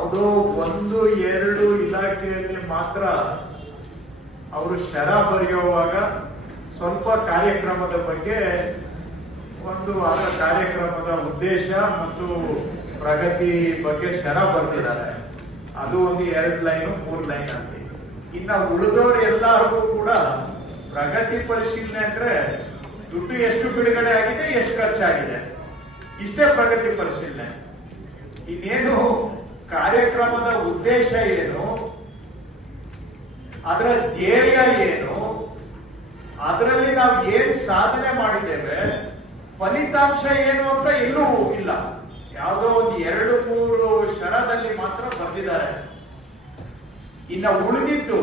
ಯಾವುದೋ ಒಂದು ಎರಡು ಇಲಾಖೆಯಲ್ಲಿ ಮಾತ್ರ ಅವರು ಶರ ಬರೆಯುವಾಗ ಸ್ವಲ್ಪ ಕಾರ್ಯಕ್ರಮದ ಬಗ್ಗೆ ಒಂದು ಅದರ ಕಾರ್ಯಕ್ರಮದ ಉದ್ದೇಶ ಮತ್ತು ಪ್ರಗತಿ ಬಗ್ಗೆ ಶರ ಬರೆದಿದ್ದಾರೆ. ಅದು ಒಂದು ಎರಡು ಲೈನ್, ಮೂರು ಲೈನ್ ಅಂತ ಇನ್ನ ಉಳಿದವರು ಎಲ್ಲರಿಗೂ ಕೂಡ ಪ್ರಗತಿ ಪರಿಶೀಲನೆ ಅಂದ್ರೆ ದುಡ್ಡು ಎಷ್ಟು ಬಿಡುಗಡೆ ಆಗಿದೆ, ಎಷ್ಟು ಖರ್ಚಾಗಿದೆ. ಇಷ್ಟೇ ಪ್ರಗತಿ ಪರಿಶೀಲನೆ. ಇನ್ನೇನು ಕಾರ್ಯಕ್ರಮದ ಉದ್ದೇಶ ಏನು? ಅದರ ಧ್ಯೇಯ ಏನು? ಅದರಲ್ಲಿ ನಾವು ಏನ್ ಸಾಧನೆ ಮಾಡಿದ್ದೇವೆ? ಫಲಿತಾಂಶ ಏನು ಅಂತ ಎಲ್ಲೂ ಇಲ್ಲ ಯಾವುದೋ ಒಂದು ಎರಡು, ಮೂರು ಶರದಲ್ಲಿ ಮಾತ್ರ ಬರೆದಿದ್ದಾರೆ. ಇನ್ನ ಉಳಿದಿದ್ದು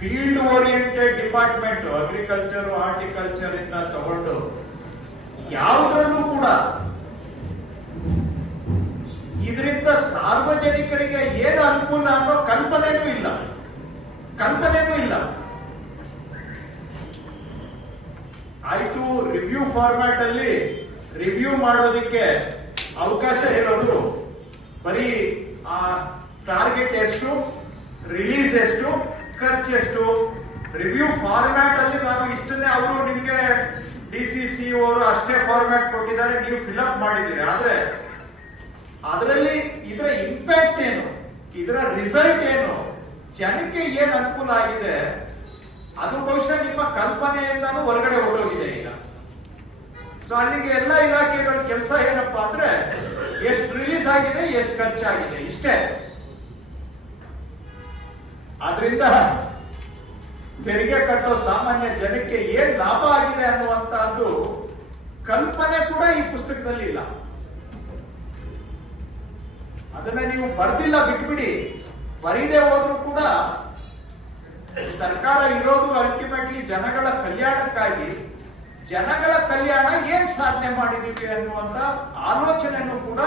field oriented department agriculture horticulture ಇಂದ ತಗೊಂಡು ಯಾವುದ್ರಲ್ಲೂ ಕೂಡ ಸಾರ್ವಜನಿಕರಿಗೆ ಏನು ಅನುಕೂಲ ಅನ್ನೋ ಕಲ್ಪನೆನೂ ಇಲ್ಲ. ಕಲ್ಪನೆನೂ ಇಲ್ಲ. ಆಯ್ತು ರಿವ್ಯೂ ಫಾರ್ಮ್ಯಾಟ್ ಅಲ್ಲಿ ರಿವ್ಯೂ ಮಾಡೋದಕ್ಕೆ ಅವಕಾಶ ಇರೋದು ಬರೀ ಆ ಟಾರ್ಗೆಟ್ ಎಷ್ಟು ರಿಲೀಸ್ ಎಷ್ಟು, ಖರ್ಚು ಎಷ್ಟು. ರಿವ್ಯೂ ಫಾರ್ಮ್ಯಾಟ್ ಅಲ್ಲಿ ನಾವು ಇಷ್ಟನ್ನೇ ಅವರು ನಿಮಗೆ ಡಿ ಸಿ ಸಿ ಅವರು ಅಷ್ಟೇ ಫಾರ್ಮ್ಯಾಟ್ ಕೊಟ್ಟಿದ್ದಾರೆ, ನೀವು ಫಿಲಪ್ ಮಾಡಿದ್ದೀರಿ. ಆದ್ರೆ ಅದರಲ್ಲಿ ಇದರ ಇಂಪ್ಯಾಕ್ಟ್ ಏನು? ಇದರ ರಿಸಲ್ಟ್ ಏನು? ಜನಕ್ಕೆ ಏನ್ ಅನುಕೂಲ ಆಗಿದೆ? ಅದು ಬಹುಶಃ ನಿಮ್ಮ ಕಲ್ಪನೆಯಿಂದಾನು ಹೊರಗಡೆ ಹೊರಟೋಗಿದೆ ಈಗ. ಸೊ ಅಲ್ಲಿಗೆ ಎಲ್ಲ ಇಲಾಖೆಗಳ ಕೆಲಸ ಏನಪ್ಪಾ ಅಂದ್ರೆ, ಎಷ್ಟು ರಿಲೀಸ್ ಆಗಿದೆ, ಎಷ್ಟು ಖರ್ಚಾಗಿದೆ, ಇಷ್ಟೇ. ಆದ್ರಿಂದ ತೆರಿಗೆ ಕಟ್ಟೋ ಸಾಮಾನ್ಯ ಜನಕ್ಕೆ ಏನ್ ಲಾಭ ಆಗಿದೆ ಅನ್ನುವಂತಹದ್ದು ಕಲ್ಪನೆ ಕೂಡ ಈ ಪುಸ್ತಕದಲ್ಲಿ ಇಲ್ಲ. ಅದನ್ನ ನೀವು ಬರ್ದಿಲ್ಲ, ಬಿಟ್ಬಿಡಿ. ಬರೀದೇ ಹೋದ್ರು ಕೂಡ ಸರ್ಕಾರ ಇರೋದು ಅಲ್ಟಿಮೇಟ್ಲಿ ಜನಗಳ ಕಲ್ಯಾಣಕ್ಕಾಗಿ. ಜನಗಳ ಕಲ್ಯಾಣ ಏನ್ ಸಾಧನೆ ಮಾಡಿದೀವಿ ಅನ್ನುವಂತ ಆಲೋಚನೆಯನ್ನು ಕೂಡ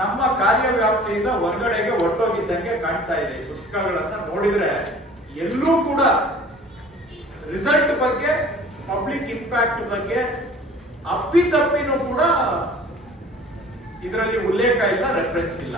ನಮ್ಮ ಕಾರ್ಯವ್ಯಾಪ್ತಿಯಿಂದ ಹೊರಗಡೆಗೆ ಒಟ್ಟೋಗಿದ್ದಂಗೆ ಕಾಣ್ತಾ ಇದೆ. ಪುಸ್ತಕಗಳನ್ನ ನೋಡಿದ್ರೆ ಎಲ್ಲೂ ಕೂಡ ರಿಸಲ್ಟ್ ಬಗ್ಗೆ ಪಬ್ಲಿಕ್ ಇಂಪ್ಯಾಕ್ಟ್ ಬಗ್ಗೆ ಅಪ್ಪಿತಪ್ಪಿನೂ ಕೂಡ ಇದರಲ್ಲಿ ಉಲ್ಲೇಖ ಇಲ್ಲ ರೆಫರೆನ್ಸ್ ಇಲ್ಲ.